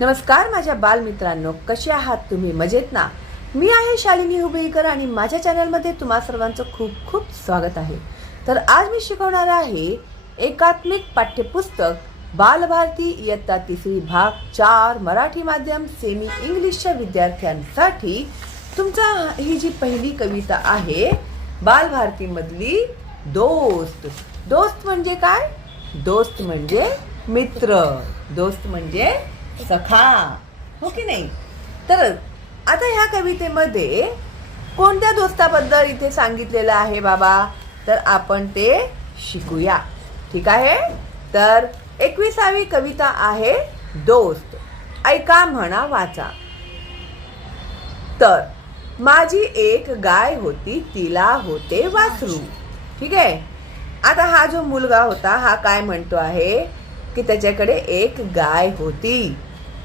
नमस्कार माझ्या बालमित्रांनो. कसे आहात तुम्ही? मजेत ना? मी आहे शालिनी हुबळीकर आणि माझ्या चॅनलमध्ये तुम्हा सर्वांचं खूप खूप स्वागत आहे. तर आज मी शिकवणार आहे एकात्मिक पाठ्यपुस्तक बालभारती इयत्ता तिसरी भाग चार मराठी माध्यम सेमी इंग्लिशच्या विद्यार्थ्यांसाठी. तुमचा ही जी पहिली कविता आहे बालभारतीमधली दोस्त. दोस्त म्हणजे काय? दोस्त म्हणजे मित्र. दोस्त म्हणजे सखा. हो की नाही? तर आता ह्या कवितेमध्ये कोणत्या दोस्ताबद्दल इथे सांगितलेलं आहे बाबा? तर आपण ते शिकूया. ठीक आहे? तर एकविसावी कविता आहे दोस्त. ऐका म्हणा वाचा. तर माझी एक गाय होती तिला होते वासरू. ठीक आहे? आता हा जो मुलगा होता हा काय म्हणतो आहे? की त्याच्याकडे एक गाय होती.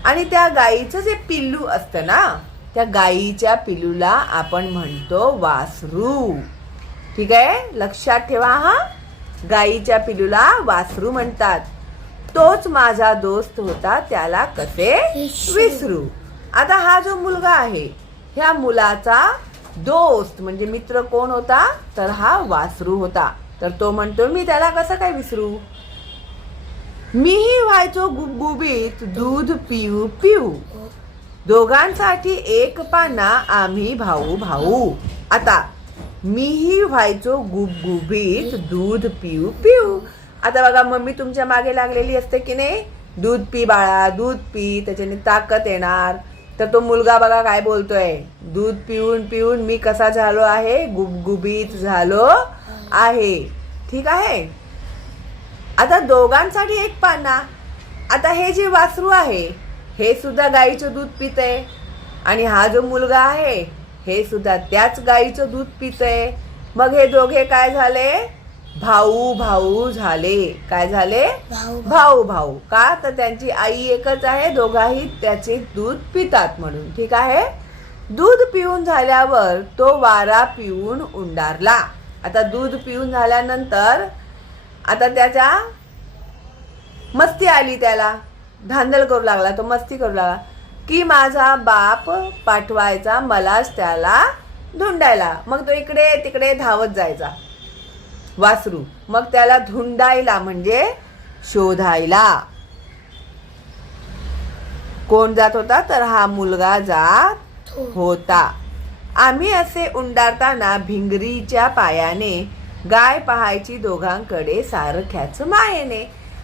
आणि त्या गायीचं जे पिल्लू असतं ना त्या गायीच्या पिल्लूला आपण म्हणतो वासरू. ठीक आहे? लक्षात ठेवा हा? गायीच्या पिल्लूला वासरू म्हणतात. तोच माझा दोस्त होता त्याला कसे. विसरू. आता हा जो मुलगा आहे ह्या मुलाचा दोस्त म्हणजे मित्र कोण होता? तर हा वासरू होता. तर तो म्हणतो मी त्याला कसं काय विसरू? मीही व्हायचो गुबगुबीत दूध पिऊ पिऊ. दोघांसाठी एक पाना आम्ही भाऊ भाऊ. आता मीही व्हायचो गुबगुबीत दूध पिऊ पिऊ. आता बघा मम्मी तुमच्या मागे लागलेली असते की नाही? दूध पी बाळा दूध पी त्याच्याने ताकद येणार. तर तो मुलगा बघा काय बोलतोय? दूध पिऊन पिऊन मी कसा झालो आहे? गुबगुबीत झालो आहे. ठीक आहे? आता दोघांसाठी एक पाना. आता हे जे वासरू आहे हे सुद्धा गाईचं दूध पितय. आणि हा जो मुलगा आहे हे सुद्धा त्याच गाईचं दूध पितय. मग हे दोघे काय झाले? भाऊ भाऊ झाले. काय झाले? भाऊ भाऊ. भाऊ का? तर त्यांची आई एकच आहे दोघाही त्याचे दूध पितात म्हणून. ठीक आहे? दूध पिऊन झाल्यावर तो वारा पिऊन उंडारला. आता दूध पिऊन झाल्यानंतर आता त्याच्या मस्ती आली त्याला. धांदल करू लागला तो मस्ती करू लागला. की माझा बाप पाठवायचा मलाच त्याला धुंडायला. मग तो इकडे तिकडे धावत जायचा. वासरू मग त्याला धुंडायला म्हणजे शोधायला. कोण जात होता? तर हा मुलगा जात होता. आम्ही असे उंडारताना भिंगरीच्या पायाने गाय पाहायची दोघांकडे सारख्याच मायेने.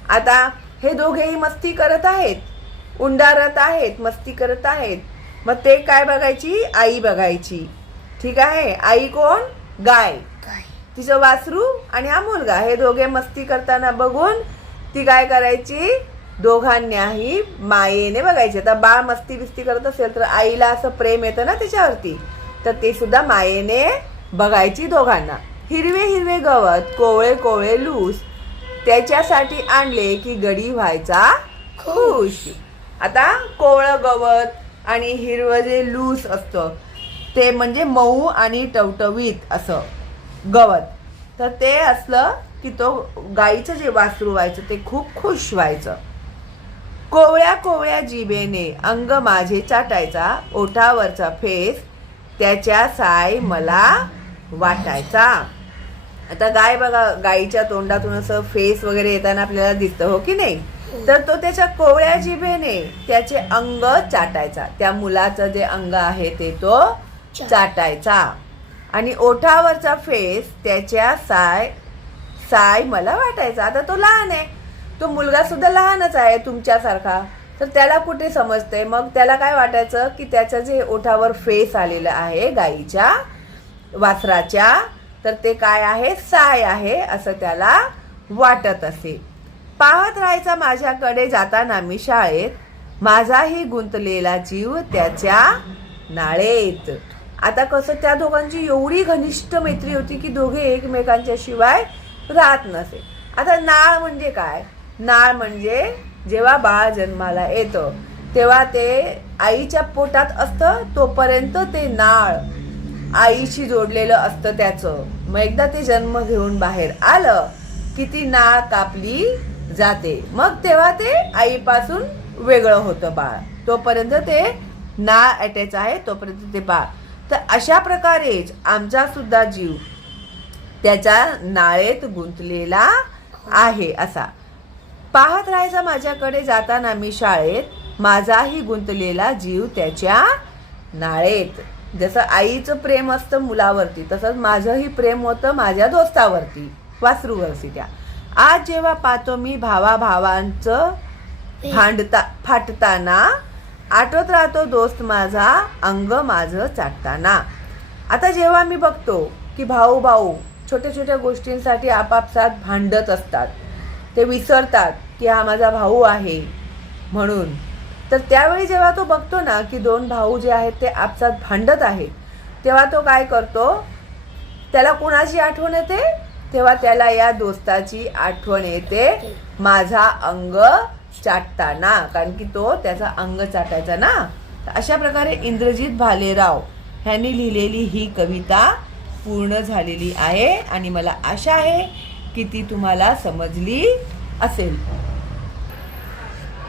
आता हे दोघेही मस्ती करत आहेत. उंडारत आहेत मस्ती करत आहेत. मग ते काय बघायची? आई बघायची. ठीक आहे? आई कोण? गाय. गाय. तिचं वासरू आणि हा मुलगा. हे दोघे मस्ती करताना बघून ती काय करायची? दोघांनाही मायेने बघायची. आता बाळ मस्ती बिस्ती करत असेल तर आईला असं प्रेम येतं ना त्याच्यावरती. तर ते सुद्धा मायेने बघायची दोघांना. हिरवे हिरवे गवत कोवळे कोवळे लूस त्याच्यासाठी आणले की गडी व्हायचा खुश. आता कोवळं गवत आणि हिरवं जे लूस असतं ते म्हणजे मऊ आणि टवटवीत असं गवत. तर ते असलं की तो गाईचं जे वासरू व्हायचं ते खूप खुश व्हायचं. कोवळ्या कोवळ्या जिभेने अंग माझे चाटायचा ओठावरचा फेस त्याच्या साय मला वाटायचा. आता गाय बघा गाईच्या तोंडातून असं फेस वगैरे येताना आपल्याला दिसतं हो की नाही? तर तो त्याच्या कोवळ्या जिभेने त्याचे अंग चाटायचा. त्या मुलाचं जे अंग आहे ते तो चाटायचा. आणि ओठावरचा फेस त्याच्या साय साय मला वाटायचा. आता तो लहान आहे. तो मुलगा सुद्धा लहानच आहे तुमच्यासारखा. तर त्याला कुठे समजते मग त्याला काय वाटायचं? की त्याचं जे ओठावर फेस आलेलं आहे गाईच्या वासराच्या तर ते काय आहे? साय आहे असं त्याला वाटत असे. पाहत राहायचा माझ्याकडे जाताना मी शाळेत माझाही गुंतलेला जीव त्याच्या नाळेत. आता कसं त्या दोघांची एवढी घनिष्ठ मैत्री होती की दोघे एकमेकांच्या शिवाय राहत नसे. आता नाळ म्हणजे काय? नाळ म्हणजे जेव्हा बाळ जन्माला येतं तेव्हा ते आईच्या पोटात असतं तोपर्यंत ते नाळ आईशी जोडलेलं असतं त्याचं. मग एकदा ते जन्म घेऊन बाहेर आलं की ती नाळ कापली जाते. मग तेव्हा ते आईपासून वेगळं होतं बाळ. तोपर्यंत ते नाळ अटॅच आहे तोपर्यंत ते बाळ. तर अशा प्रकारेच आमचा सुद्धा जीव त्याच्या नाळेत गुंतलेला आहे असा. पाहत राहायचा माझ्याकडे जाताना मी शाळेत माझाही गुंतलेला जीव त्याच्या नाळेत. जसं आईचं प्रेम असतं मुलावरती तसंच माझंही प्रेम होतं माझ्या दोस्तावरती वासरूवरती त्या. आज जेव्हा पाहतो मी भावा भावांचं भांडता फाटताना आठवत राहतो दोस्त माझा अंग माझं चाटताना. आता जेव्हा मी बघतो की भाऊ भाऊ छोट्या छोट्या गोष्टींसाठी आपापसात भांडत असतात. ते विसरतात की हा माझा भाऊ आहे म्हणून. तर त्यावेळी जेव्हा तो बघतो ना की दोन भाऊ जे आहेत ते आपसात भांडत आहेत तेव्हा तो काय करतो? त्याला कुणाची आठवण येते? तेव्हा त्याला या दोस्ताची आठवण येते. माझा अंग चाटताना कारण की तो त्याचा अंग चाटायचा ना. तर अशा प्रकारे इंद्रजित भालेराव ह्यांनी लिहिलेली ही कविता पूर्ण झालेली आहे. आणि मला आशा आहे की ती तुम्हाला समजली असेल.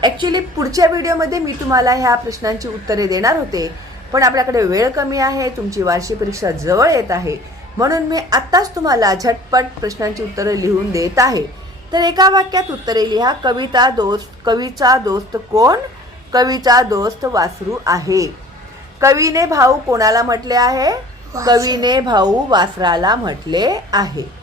ॲक्च्युली पुढच्या व्हिडिओमध्ये मी तुम्हाला ह्या प्रश्नांची उत्तरे देणार होते. पण आपल्याकडे वेळ कमी आहे तुमची वार्षिक परीक्षा जवळ येत आहे. म्हणून मी आत्ताच तुम्हाला झटपट प्रश्नांची उत्तरे लिहून देत आहे. तर एका वाक्यात उत्तरे लिहा कविता दोस्त कवीचा दोस्त कोण? कवीचा दोस्त वासरू आहे. कवीने भाऊ कोणाला म्हटले आहे? कवीने भाऊ वासराला म्हटले आहे.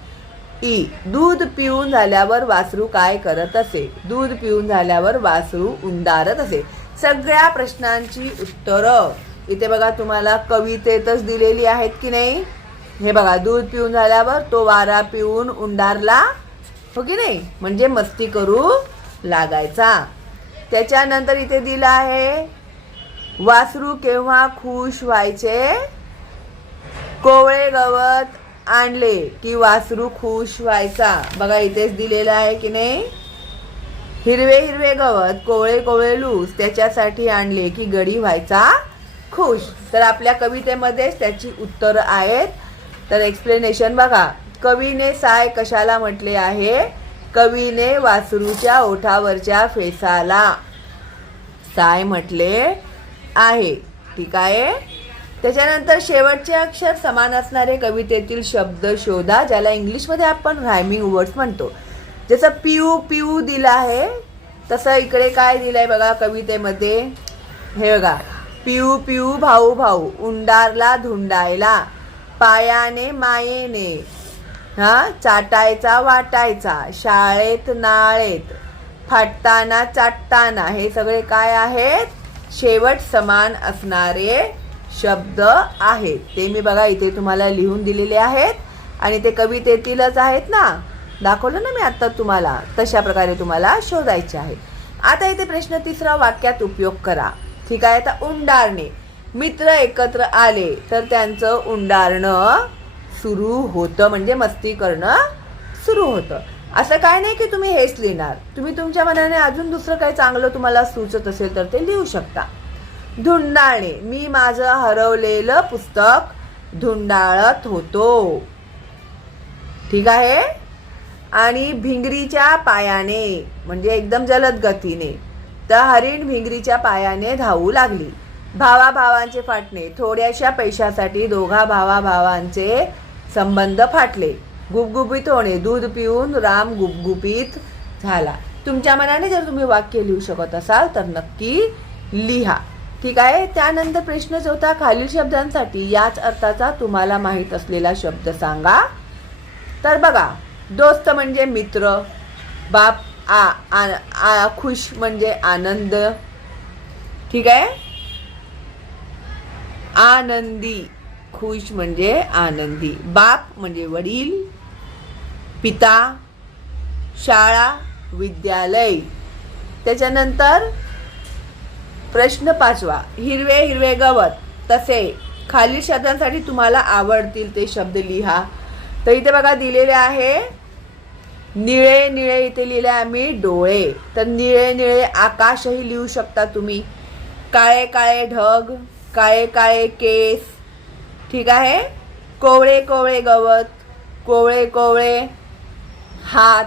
ई. दूध पिऊन झाल्यावर वासरू काय करत असे? दूध पिऊन झाल्यावर वासरू उंडारत असे. सगळ्या प्रश्नांची उत्तरं. इथे बघा तुम्हाला कवितेतच दिलेली आहेत की नाही? हे बघा दूध पिऊन झाल्यावर तो वारा पिऊन उंडारला हो की नाही? म्हणजे मस्ती करू लागायचा. त्याच्यानंतर इथे दिलं आहे वासरू केव्हा खुश व्हायचे? कोवळे गवत आणले की वासरू खुश व्हायचा. बघा इथेच दिलेलं आहे की नाही? हिरवे हिरवे गवत कोवळे कोवळे लूस त्याच्यासाठी आणले की गडी व्हायचा खुश. तर आपल्या कवितेमध्येच त्याची उत्तरं आहेत. तर एक्सप्लेनेशन बघा. कवीने साय कशाला म्हटले आहे? कवीने वासरूच्या ओठावरच्या फेसाला. साय म्हटले आहे. ठीक आहे? त्याच्यानंतर शेवटचे अक्षर समान असणारे कवितेतील शब्द शोधा ज्याला इंग्लिशमध्ये आपण रायमिंग वर्ड्स म्हणतो. जसं पिऊ पिऊ दिलं आहे तसं इकडे काय दिलं आहे बघा कवितेमध्ये? हे बघा. पिऊ पिऊ भाऊ भाऊ उंडारला धुंडायला पायाने मायेने हा चाटायचा वाटायचा शाळेत नाळेत फाटताना चाटताना हे सगळे काय आहेत? शेवट समान असणारे शब्द आहेत. ते मी बघा इथे तुम्हाला लिहून दिलेले आहेत. आणि ते कवितेतीलच आहेत ना. दाखवलं ना मी आत्ता तुम्हाला. तशा प्रकारे तुम्हाला शोधायचे आहे आता इथे प्रश्न तिसरा वाक्यात उपयोग करा. ठीक आहे? आता उंडारणे. मित्र एकत्र आले तर त्यांचं उंडारणं सुरू होतं. म्हणजे मस्ती करणं सुरू होतं. असं काय नाही की तुम्ही हेच लिहिणार. तुम्ही तुमच्या मनाने अजून दुसरं काही चांगलं तुम्हाला सुचत असेल तर ते लिहू शकता. धुंडाळणे. मी माझं हरवलेलं पुस्तक धुंडाळत होतो. ठीक आहे? आणि भिंगरीच्या पायाने म्हणजे एकदम जलद गतीने तर हरिण भिंगरीच्या पायाने धावू लागली. भावा भावांचे फाटणे थोड्याशा पैशासाठी दोघा भावा भावांचे संबंध फाटले. गुबगुबीत होणे दूध पिऊन राम गुपगुपीत झाला. तुमच्या मनाने जर तुम्ही वाक्य लिहू शकत असाल तर नक्की लिहा. ठीक आहे त्यानंतर प्रश्न चौथा खालील शब्दांसाठी याच अर्थाचा तुम्हाला माहीत असलेला शब्द सांगा. तर बघा दोस्त म्हणजे मित्र बाप आ, आ, आ खुश म्हणजे आनंद. ठीक आहे? आनंदी खुश म्हणजे आनंदी. बाप म्हणजे वडील पिता शाळा विद्यालय. त्याच्यानंतर प्रश्न पाचवा. हिरवे हिरवे गवत. तसे खालील शब्दांसाठी तुम्हाला आवडतील ते शब्द लिहा. तर इथे बघा दिलेले आहे निळे निळे इथे लिहिले आम्ही डोळे. तर निळे निळे आकाशही लिहू शकता तुम्ही. काळे काळे ढग काळे काळे केस. ठीक आहे? कोवळे कोवळे गवत कोवळे कोवळे हात.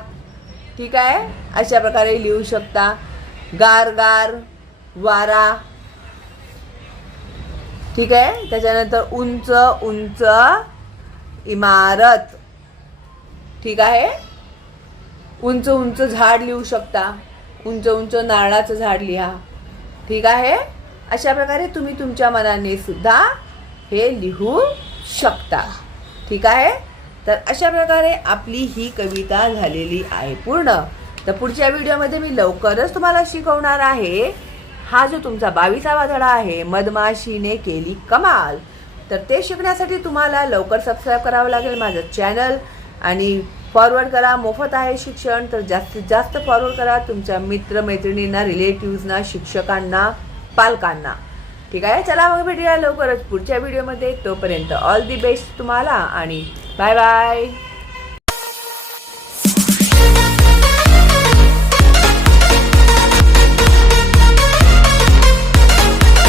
ठीक आहे? अशा प्रकारे लिहू शकता. गार गार वारा. ठीक आहे? त्याच्यानंतर उंच उंच इमारत. ठीक आहे? उंच उंच झाड लिहू शकता. उंच उंच नारळाचं झाड लिहा. ठीक आहे? अशा प्रकारे तुम्ही तुमच्या मनाने सुद्धा हे लिहू शकता. ठीक आहे? तर अशा प्रकारे आपली ही कविता झालेली आहे पूर्ण. तर पुढच्या व्हिडिओमध्ये मी लवकरच तुम्हाला शिकवणार आहे हा जो तुमचा बावीसावा धडा आहे मधमाशीने केली कमाल. तर ते शिकण्यासाठी तुम्हाला लवकर सबस्क्राईब करावं लागेल माझं चॅनल आणि फॉरवर्ड करा मोफत आहे शिक्षण. तर जास्तीत जास्त फॉरवर्ड करा तुमच्या मित्रमैत्रिणींना रिलेटिव्हजना शिक्षकांना पालकांना. ठीक आहे? चला मग भेटूया लवकरच पुढच्या व्हिडिओमध्ये तोपर्यंत ऑल दी बेस्ट तुम्हाला आणि बाय बाय